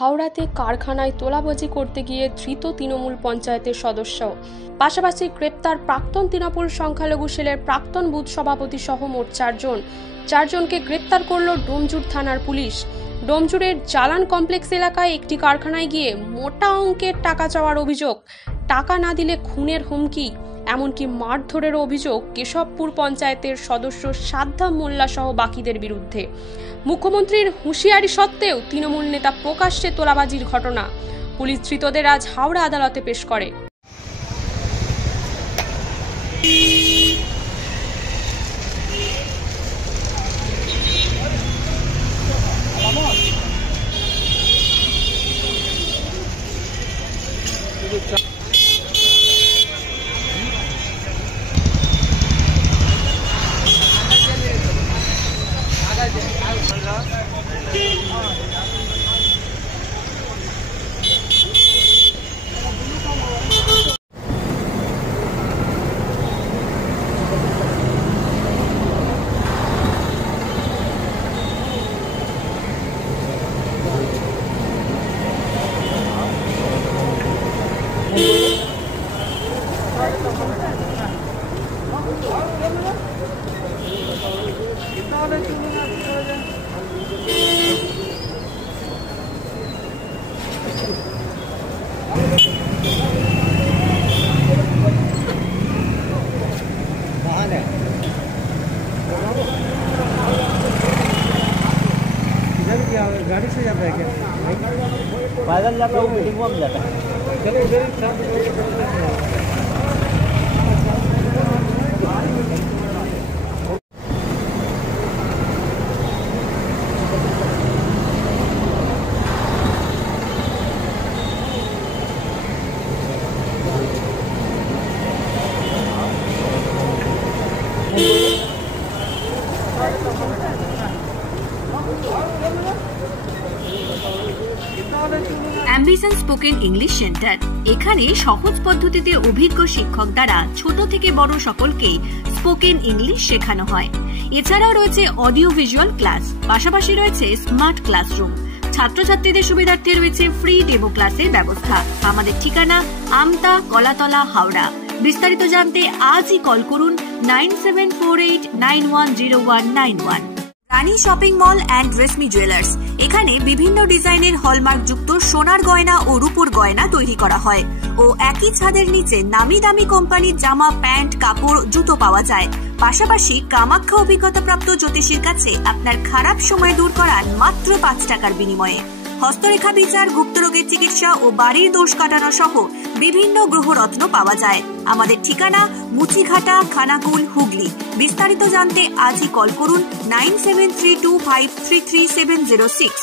হাওড়াতে কারখানায় তোলাবাজি করতে গিয়ে ধৃত তৃণমূল পঞ্চায়েতের সদস্য। পাশাপাশি গ্রেপ্তার প্রাক্তন তৃণমূল সংখ্যালঘু সেলের প্রাক্তন বুথ সভাপতি সহ মোট চারজনকে গ্রেপ্তার করল ডোমজুর থানার পুলিশ। ডোমজুরের জালান কমপ্লেক্স এলাকায় একটি কারখানায় গিয়ে মোটা অঙ্কের টাকা চাওয়ার অভিযোগ, টাকা না দিলে খুনের হুমকি, এমনকি মারধরের অভিযোগ কেশবপুর পঞ্চায়েতের সদস্য সাদ্দাম মোল্লা সহ বাকিদের বিরুদ্ধে। মুখ্যমন্ত্রীর হুঁশিয়ারি সত্ত্বেও তৃণমূল নেতা প্রকাশ্যে তোলাবাজির ঘটনা। পুলিশ ধৃতদের আজ হাওড়া আদালতে পেশ করে। गाड़ी से जाता है क्या? पैदल जाता है, मीटिंग में जाता है। चलो इधर অ্যাম্বিশন স্পোকেন ইংলিশ সেন্টার। এখানে সহজ পদ্ধতিতে অভিজ্ঞ শিক্ষক দ্বারা ছোট থেকে বড় সকলকেই স্পোকেন ইংলিশ শেখানো হয়। এছাড়াও রয়েছে অডিও ভিজুয়াল ক্লাস, পাশাপাশি রয়েছে স্মার্ট ক্লাসরুম। ছাত্রছাত্রীদের সুবিধার্থে রয়েছে ফ্রি ডেমো ক্লাসের ব্যবস্থা। আমাদের ঠিকানা আমতা, কলাতলা, হাওড়া। বিস্তারিত জানতে আজই কল করুন 9748910191। Rani shopping mall and Reshmi jewellers. এখানে বিভিন্ন ডিজাইনের হলমার্ক যুক্ত সোনার গয়না ও রূপোর গয়না তৈরি করা হয় ও একই ছাদের নিচে নামি দামি কোম্পানির জামা, প্যান্ট, কাপড়, জুতো পাওয়া যায়। পাশাপাশি কামাখ্যা অভিজ্ঞতাপ্রাপ্ত জ্যোতিষীর কাছে আপনার খারাপ সময় দূর করান মাত্র 5 টাকার বিনিময়ে। হস্তরেখা বিচার, গুপ্তরোগের চিকিৎসা ও বাড়ির দোষ কাটানো সহ বিভিন্ন গ্রহরত্ন পাওয়া যায়। আমাদের ঠিকানা মুচিঘাটা, খানাকুল, হুগলি। বিস্তারিত জানতে আজই কল করুন 9732533706।